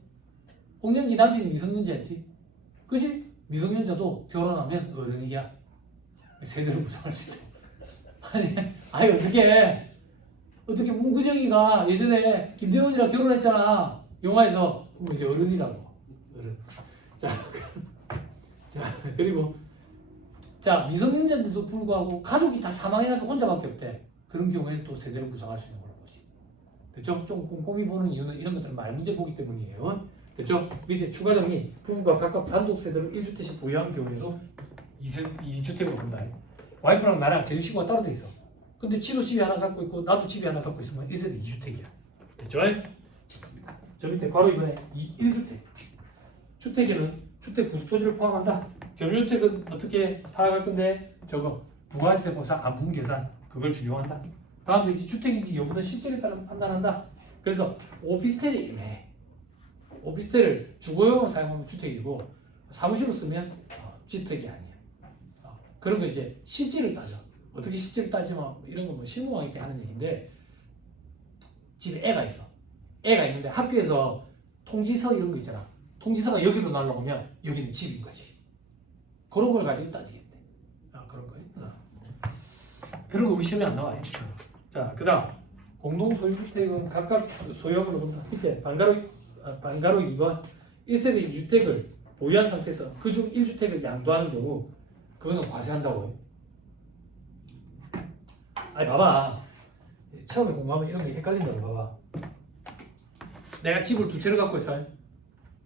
남편이 미성년자였지. 그지? 미성년자도 결혼하면 어른이야. 세대를 구성할 수 있다. 아니 어떻게 문구정이가 예전에 김대원이랑 결혼했잖아. 영화에서. 그럼 이제 어른이라고. 어른. 자 그리고 자 미성년자인데도 불구하고 가족이 다 사망해가지고 혼자밖에 없대. 그런 경우에 또 세대를 구성할 수 있는 거라는 거지. 됐죠? 좀 꼼꼼히 보는 이유는 이런 것들은 말 문제 보기 때문이에요. 됐죠? 밑에 추가 정리. 부부가 각각 단독 세대로 1주택씩 보유하는 경우에도 2주택으로 본다. 와이프랑 나랑 제일 식구가 따로 돼 있어. 근데 지도 집이 하나 갖고 있고 나도 집이 하나 갖고 있으면 1세대 2주택이야. 됐죠? 좋습니다. 저 밑에 괄호 이번에 1주택. 주택에는 주택 부수토지를 포함한다. 경유주택은 어떻게 파악할 건데 저거 부가세 보상 안분 계산 그걸 준용한다. 다음 페이지 주택인지 여부는 실제에 따라서 판단한다. 그래서 오피스텔이 애매해. 오피스텔을 주거용으로 사용하면 주택이고 사무실로 쓰면 주택이 아니야. 그런 거 이제 실제를 따져. 어떻게 실제를 따지면 이런 거 뭐 실무왕 있게 하는 얘기인데 집에 애가 있어. 애가 있는데 학교에서 통지서 이런 거 있잖아. 통지서가 여기로 날라오면 여기는 집인 거지. 그런 걸 가지고 따지겠대. 그런 거. 그런 거 우리 시험에 안 나와요. 자, 그다음 공동 소유주택은 각각 소유하고로 본다. 밑에 반가로 2번 1세대 2주택을 보유한 상태에서 그중 1주택을 양도하는 경우 그거는 과세한다고요. 아니 봐봐. 처음에 공부하면 이런 게 헷갈린다고 봐봐. 내가 집을 두 채를 갖고 있어요.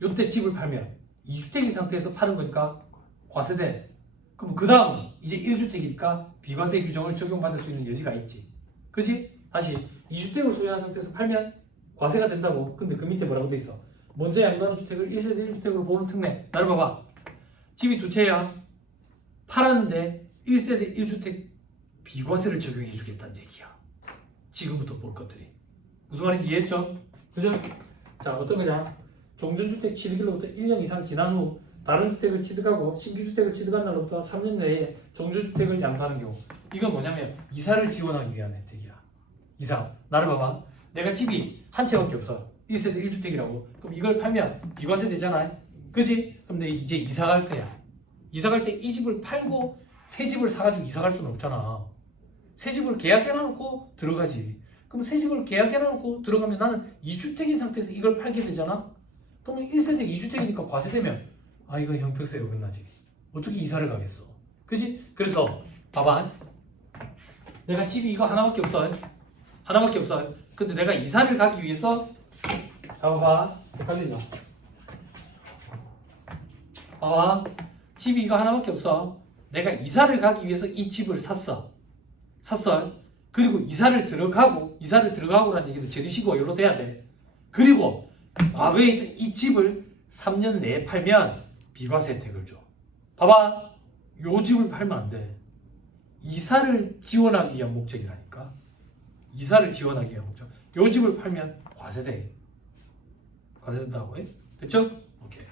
요때 집을 팔면 2주택인 상태에서 파는 거니까 과세돼. 그럼 그 다음은 이제 1주택이니까 비과세 규정을 적용받을 수 있는 여지가 있지. 그지? 다시 2주택을 소유한 상태에서 팔면 과세가 된다고. 근데 그 밑에 뭐라고 돼 있어? 먼저 양도하는 주택을 1세대 1주택으로 보는 특례. 나를 봐봐. 집이 두 채야. 팔았는데 1세대 1주택 비과세를 적용해 주겠다는 얘기야. 지금부터 볼 것들이. 무슨 말인지 이해했죠? 그죠? 자, 어떤 거냐? 종전주택 취득일로부터 1년 이상 지난 후 다른 주택을 취득하고 신규 주택을 취득한 날로부터 3년 내에 종전주택을 양도하는 경우. 이건 뭐냐면 이사를 지원하기 위한 혜택이야. 이사. 나를 봐봐. 내가 집이 한 채밖에 없어. 1세대 1주택이라고. 그럼 이걸 팔면 비과세 되잖아. 그지? 그럼 내 이제 이사 갈 거야. 이사 갈 때 이 집을 팔고 새 집을 사가지고 이사 갈 수는 없잖아. 새 집을 계약해놔놓고 들어가지. 그럼 새 집을 계약해놔놓고 들어가면 나는 2주택인 상태에서 이걸 팔게 되잖아. 그러면 1세대 2주택이니까 과세되면 이거 형평성에 어긋나지. 어떻게 이사를 가겠어. 그지? 그래서 봐봐. 내가 집이 이거 하나밖에 없어. 하나밖에 없어. 근데 내가 이사를 가기 위해서 봐봐. 헷갈리죠? 봐봐. 집이 이거 하나밖에 없어. 내가 이사를 가기 위해서 이 집을 샀어. 그리고 이사를 들어가고라는 얘기도 재리시고 연로 돼야 돼. 그리고 과거에 있던 이 집을 3년 내에 팔면 비과세 혜택을 줘. 봐봐. 요 집을 팔면 안 돼. 이사를 지원하기 위한 목적이라니까. 이사를 지원하기 위한 목적. 요 집을 팔면 과세돼. 과세된다고. 됐죠? 오케이.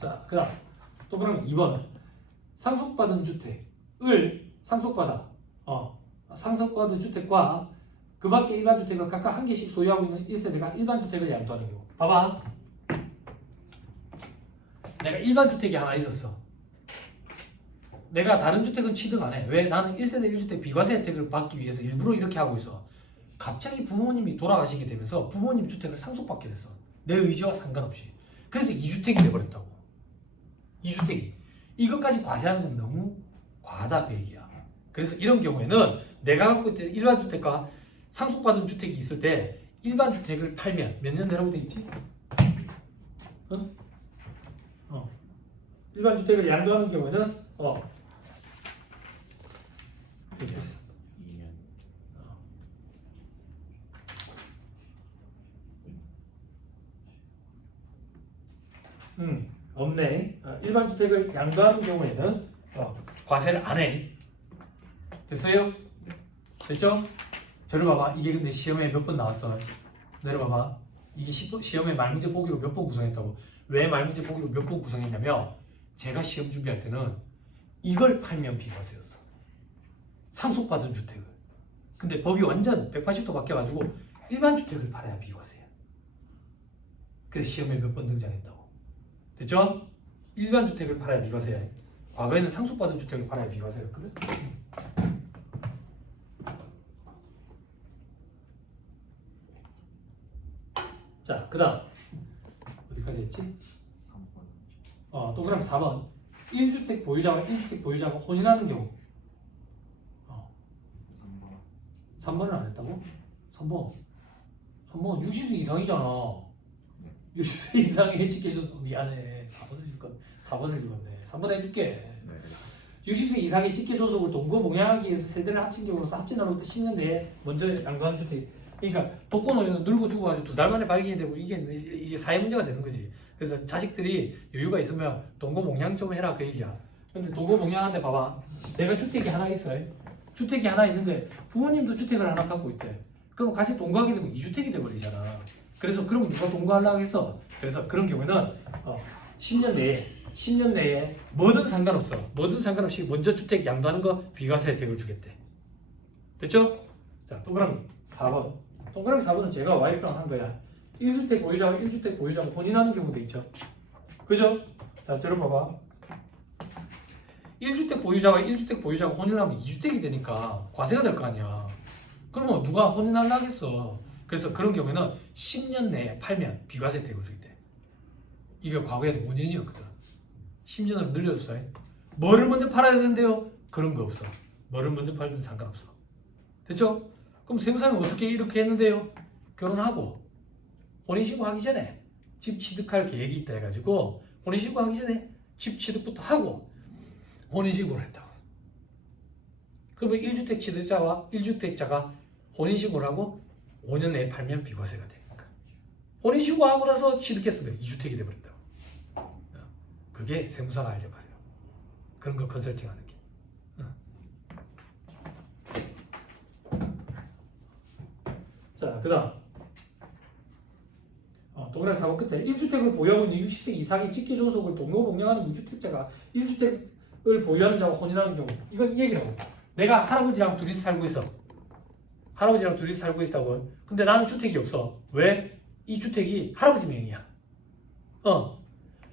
자, 그 다음 또 그러면 2번 상속받은 주택을 상속받은 주택과 그 밖에 일반 주택을 각각 한 개씩 소유하고 있는 1세대가 일반 주택을 양도하는 경우. 봐봐. 내가 일반 주택이 하나 있었어. 내가 다른 주택은 취득 안 해. 왜? 나는 1세대 1주택 비과세 혜택을 받기 위해서 일부러 이렇게 하고 있어. 갑자기 부모님이 돌아가시게 되면서 부모님 주택을 상속받게 됐어. 내 의지와 상관없이. 그래서 2주택이 돼버렸다고. 2주택이. 이것까지 과세하는 건 너무 과하다 그 얘기야. 그래서 이런 경우에는 내가 갖고 있던 일반 주택과 상속받은 주택이 있을 때 일반 주택을 팔면 몇 년 내라고 돼 있지? 일반 주택을 양도하는 경우에는 2년. 없네. 일반 주택을 양도하는 경우에는 과세를 안 해. 됐어요? 됐죠? 저를 봐봐. 이게 근데 시험에 몇 번 나왔어. 내려봐봐. 이게 시험에 말문제 보기로 몇 번 구성했다고. 왜 말문제 보기로 몇 번 구성했냐면 제가 시험 준비할 때는 이걸 팔면 비과세였어. 상속받은 주택을. 근데 법이 완전 180도 바뀌어가지고 일반 주택을 팔아야 비과세야. 그래서 시험에 몇 번 등장했다고. 됐죠? 일반 주택을 팔아야 비과세야. 과거에는 상속받은 주택을 팔아야 비과세였거든. 자, 그 다음 어디까지 했지? 3번. 동그라미 4번 1주택 보유자와 1주택 보유자가 혼인하는 경우 3번. 3번을 안 했다고? 3번 60세 이상이잖아. 60세 이상에 지켜줘서 미안해. 4번을 읽었네. 3번 해줄게. 네. 60세 이상의 직계존속을 동거몽양하기 위해서 세대를 합친 경우로서 합친다로부터 10년 내에 먼저 양도한 주택. 그러니까 독거노인은 늙고 죽어가지고 2달 만에 발견이 되고 이게 사회 문제가 되는 거지. 그래서 자식들이 여유가 있으면 동거몽양 좀 해라 그 얘기야. 근데 동거몽양한데 봐봐. 내가 주택이 하나 있어. 주택이 하나 있는데 부모님도 주택을 하나 갖고 있대. 그럼 같이 동거하게 되면 2주택이 돼버리잖아. 그래서 그러면 누가 동거하려고 해서 그래서 그런 경우는 10년 내에 뭐든 상관없어. 뭐든 상관없이 먼저 주택 양도하는 거 비과세 혜택을 주겠대. 됐죠? 자, 동그라미 4번. 동그라미 4번은 제가 와이프랑 한 거야. 1주택 보유자와 1주택 보유자가 혼인하는 경우도 있죠. 그죠? 자, 들어봐봐. 1주택 보유자와 1주택 보유자가 혼인하면 2주택이 되니까 과세가 될 거 아니야. 그러면 누가 혼인하려고 하겠어. 그래서 그런 경우에는 10년 내에 팔면 비과세 혜택을 주겠대. 이게 과거에는 5년이었거든. 10년으로 늘려줬어. 뭐를 먼저 팔아야 되는데요? 그런 거 없어. 뭐를 먼저 팔든 상관없어. 됐죠? 그럼 세무사는 어떻게 이렇게 했는데요? 결혼하고 혼인신고 하기 전에 집 취득할 계획이 있다 해가지고 혼인신고 하기 전에 집 취득부터 하고 혼인신고를 했다고. 그러면 1주택 취득자와 1주택자가 혼인신고를 하고 5년 내에 팔면 비과세가 되니까. 혼인신고하고 나서 취득했으면 2주택이 돼버린다고. 그게 세무사가 할 역할이에요. 그런 거 컨설팅하는 게. 자, 그 다음 동그라미 4번 끝에 1주택을 보유하고 있는 60세 이상의 직계존속을 동거봉양하는 무주택자가 1주택을 보유하는 자와 혼인하는 경우. 이건 이 얘기라고. 내가 할아버지랑 둘이서 살고 있어. 할아버지랑 둘이서 살고 있다고. 근데 나는 주택이 없어. 왜? 이 주택이 할아버지 명의야.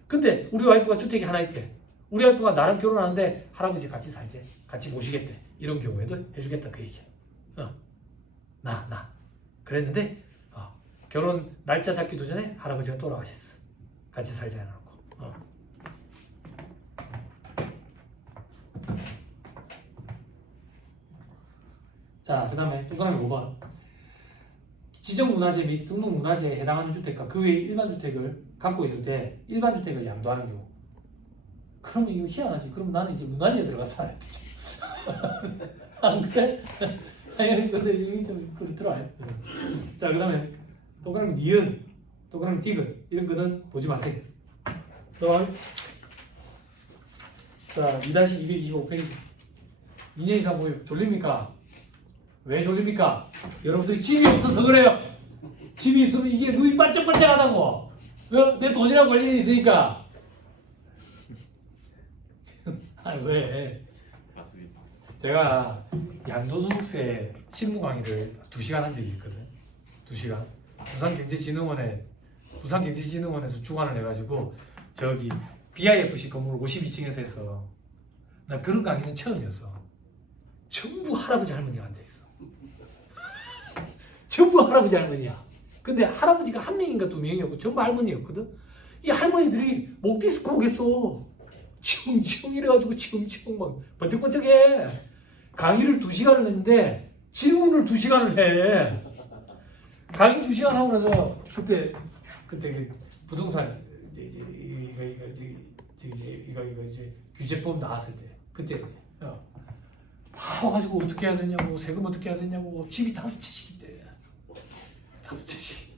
근데 우리 와이프가 주택이 하나 있대. 우리 와이프가 나랑 결혼하는데 할아버지 같이 살지. 같이 모시겠대. 이런 경우에도 해주겠다 그 얘기야. 나 그랬는데 결혼 날짜 잡기도 전에 할아버지가 돌아가셨어. 같이 살지 않았고. 자, 그 다음에 동그라미 5번. 지정문화재 및 등록문화재에 해당하는 주택과 그 외의 일반 주택을 갖고 있을 때 일반 주택을 양도하는 경우. 그러면 이거 희한하지. 그럼 나는 이제 문화재에 들어가서 살아야 되지. 안 그래? 근데 이게 좀 그렇더라. 자, 그 다음에 동그라미 니은, 동그라미 디귿 이런 거는 보지 마세요. 자, 2-225페이지. 2년 이상 보유 졸립니까? 왜 졸립니까? 여러분들이 집이 없어서 그래요. 집이 있으면 이게 눈이 반짝반짝하다고. 내 돈이랑 관련이 있으니까. 아니 왜? 맞습니다. 제가 양도소득세 실무 강의를 2시간 한 적이 있거든. 2시간. 부산경제진흥원에서 주관을 해가지고 저기 BIFC 건물 52층에서 했어. 나 그런 강의는 처음이었어. 전부 할아버지 할머니가 앉아있어. 전부 할아버지 할머니야. 근데 할아버지가 한 명인가 두 명이었고 전부 할머니였거든. 이 할머니들이 목 디스크 오겠어. 치웅치웅 이래가지고 치웅치웅 막 번쩍번쩍해. 강의를 2시간을 했는데 질문을 2시간을 해. 강의 2시간 하고 나서 그때 그 부동산 이거 이제 규제법 나왔을 때 그때 와가지고 어떻게 해야 되냐고 세금 어떻게 해야 되냐고 집이 5채씩 있대. 5채씩.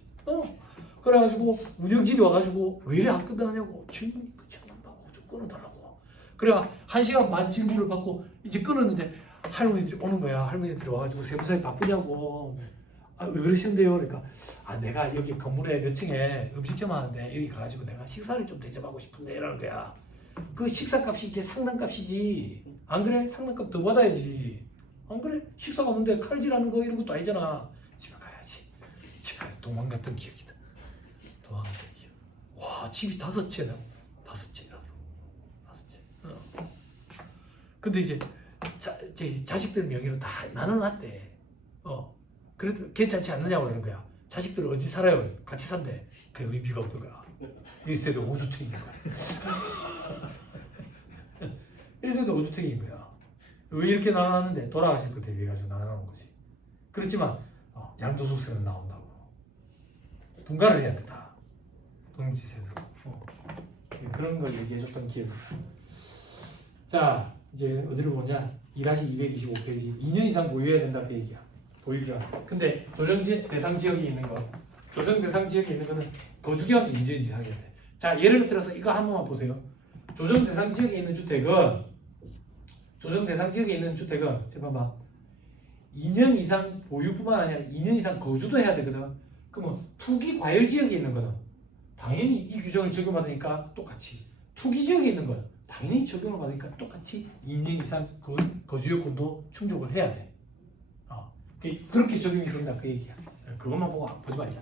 그래가지고 운영진이 와가지고 왜 이래 안 끝나냐고 질문이 끝이 안 난다고 좀 끊어달라고. 그래가 1시간 반 질문을 받고 이제 끊었는데 할머니들이 오는 거야. 할머니들이 와가지고 세무사에 바쁘냐고. 왜 그러시는데요? 그러니까 내가 여기 건물에 몇 층에 음식점 하는데 여기 가가지고 내가 식사를 좀 대접하고 싶은데 이러는 거야. 그 식사값이 이제 상당값이지. 안 그래? 상당값 더 받아야지. 안 그래? 식사가 없는데 칼질하는 거 이런 것도 아니잖아. 집에 가야지. 집에 가야 도망갔던 기억이다. 도망갔던 기억. 와, 집이 5채나. 5채라고. 5채. 근데 이제 자식들 명의로 다 나눠놨대. 그래도 괜찮지 않느냐고 그러는 거야. 자식들 어디 살아요? 같이 산대. 그 의미가 없는 거야. 1세대 5주택인 거야. 1세대 5주택인 거야. 왜 이렇게 나눠놨는데? 돌아가실 거 대비해가지고 나눠놓은 거지. 그렇지만 양도소득세는 나온다고. 분가를 해야 돼 다. 독립지세대로. 그런 걸 얘기해줬던 기억이 나. 자, 이제 어디를 보냐? 2-225페이지. 2년 이상 보유해야 된다 그 얘기야. 보유기간. 근데 조정 대상 지역이 있는 거, 조정 대상 지역에 있는 거는 거주기간도 인정 이상해야 돼. 자, 예를 들어서 이거 한 번만 보세요. 조정 대상 지역에 있는 주택은 잠깐만 2년 이상 보유뿐만 아니라 2년 이상 거주도 해야 되거든. 그러면 투기 과열 지역에 있는 거는 당연히 이 규정을 적용받으니까 똑같이, 투기 지역에 있는 건 당연히 적용을 받으니까 똑같이 2년 이상 거주 요건도 충족을 해야 돼. 그렇게 적용이 된다 그 얘기야. 그것만 보지 말자.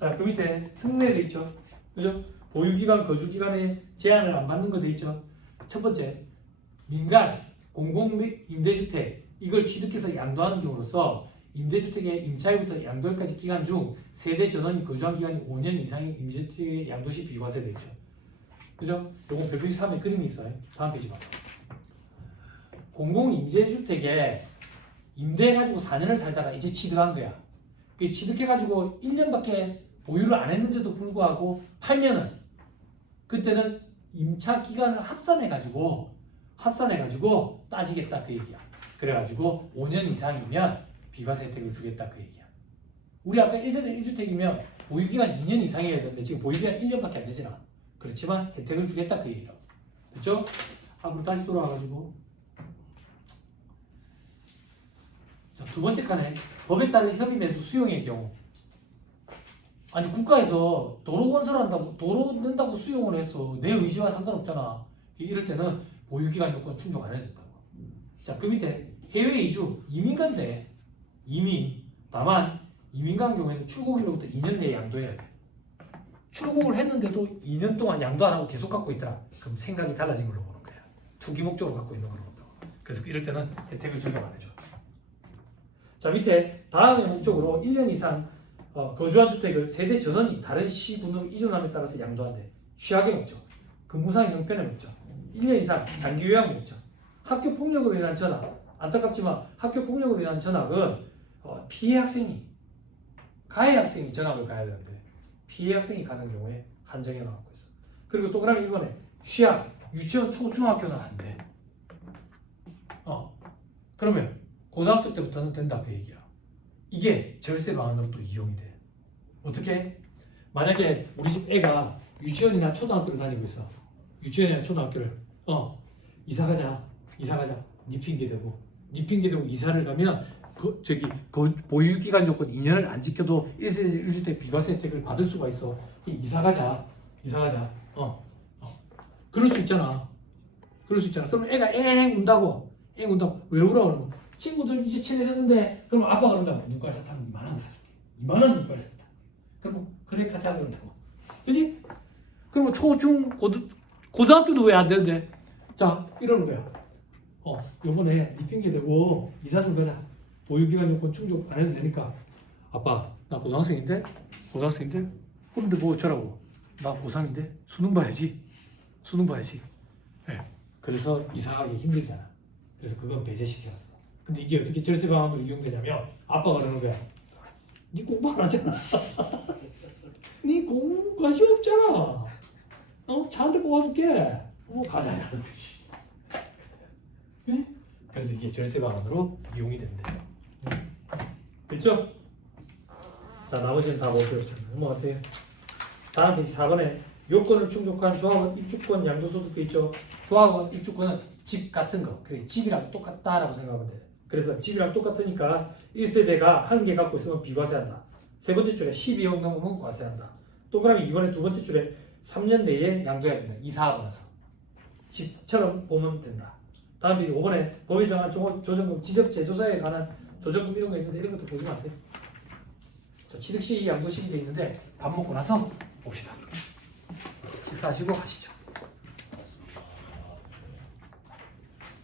자, 그 밑에 특례돼 있죠. 그죠? 보유기간, 거주기간에 제한을 안 받는 거 돼 있죠. 첫 번째, 민간, 공공 및 임대주택 이걸 취득해서 양도하는 경우로서 임대주택의 임차일부터 양도일까지 기간 중 세대 전원이 거주한 기간이 5년 이상인 임대주택의 양도 시 비과세 돼 있죠. 그죠? 요거 별표지 3에 그림이 있어요. 다음 페이지 봐. 공공 임대주택에 임대해가지고 4년을 살다가 이제 취득한 거야. 그 취득해가지고 1년밖에 보유를 안 했는데도 불구하고 팔면은 그때는 임차 기간을 합산해가지고 따지겠다 그 얘기야. 그래가지고 5년 이상이면 비과세 혜택을 주겠다 그 얘기야. 우리 아까 1세대 1주택이면 보유기간 2년 이상이어야 되는데 지금 보유기간 1년밖에 안 되잖아. 그렇지만 혜택을 주겠다 그 얘기라고. 됐죠? 앞으로 다시 돌아와가지고 자, 두 번째 칸에 법에 따른 협의 매수 수용의 경우. 아니 국가에서 도로 건설한다고 도로 낸다고 수용을 했어. 내 의지와 상관없잖아. 이럴 때는 보유기간 요건 충족 안 해준다고. 자, 그 밑에 해외 이주 이민간대 이민. 다만 이민간 경우에는 출국일로부터 2년 내에 양도해야 돼. 출국을 했는데도 2년 동안 양도 안 하고 계속 갖고 있다. 그럼 생각이 달라진 걸로 보는 거야. 투기 목적으로 갖고 있는 걸로 본다고. 그래서 이럴 때는 혜택을 적용 안 해줘. 자, 밑에 다음의 목적으로 1년 이상 거주한 주택을 세대 전원이 다른 시군으로 이전함에 따라서 양도한대. 취약의 목적, 근무상 형편의 목적, 1년 이상 장기 요양 목적, 학교 폭력으로 인한 전학. 안타깝지만 학교 폭력으로 인한 전학은 피해 학생이, 가해 학생이 전학을 가야 되는데 피해 학생이 가는 경우에 한정해 나오고 있어. 그리고 동그라미 1번에 취약, 유치원, 초중학교는 안 돼. 그러면 고등학교 때부터는 된다 그 얘기야. 이게 절세 방안으로 또 이용이 돼. 어떻게? 만약에 우리 집 애가 유치원이나 초등학교를 다니고 있어. 유치원이나 초등학교를 이사 가자. 니 핑계 대고 이사를 가면 보유 기간 요건 2년을 안 지켜도 1세대 1주택 비과세 혜택을 받을 수가 있어. 이사 가자. 그럴 수 있잖아. 그러면 애가 운다고. 왜 울어? 그러면 친구들 이제 친해졌는데 그럼 아빠가 그런다고. 눈깔 사탕 2만 원 사줄게. 2만 원 눈깔 사탕. 그럼 그래 가자 그런다고. 그지? 그러면 고등학교도 왜 안 되는데? 자, 이러는 거야. 요번에 니 핑계 대고 이사 좀 가자. 보유기간 요건 충족 안 해도 되니까. 아빠, 나 고등학생인데? 그런데 뭐 어쩌라고? 나 고3인데? 수능 봐야지. 네. 그래서 이사하기 힘들잖아. 그래서 그건 배제시켜놨어. 근데 이게 어떻게 절세 방안으로 이용되냐면 아빠가 그러는 거야. 니 공부 안 하잖아. 니 공부 관심 없잖아. 차한테 뽑아줄게. 가자 이러는 거지. 그치? 그래서 이게 절세 방안으로 이용이 된대. 됐죠? 자, 나머지는 다 볼게요. 넘어가세요. 다음 페이지 4번에 요건을 충족한 조합원 입주권 양도소득도 있죠. 조합원 입주권은 집 같은 거. 그래, 집이랑 똑같다라고 생각하면 돼. 그래서 집이랑 똑같으니까 1세대가 한 개 갖고 있으면 비과세한다. 세 번째 줄에 12억 넘으면 과세한다. 동그라미 2번에 두 번째 줄에 3년 내에 양도해야 된다. 이사하고 나서. 집처럼 보면 된다. 다음 비디오 5번에 법이 정한 조정금 지적 제조사에 관한 조정금 이런 거 있는데 이런 것도 보지 마세요. 자, 취득시 양도식이 돼 있는데 밥 먹고 나서 봅시다. 식사하시고 하시죠.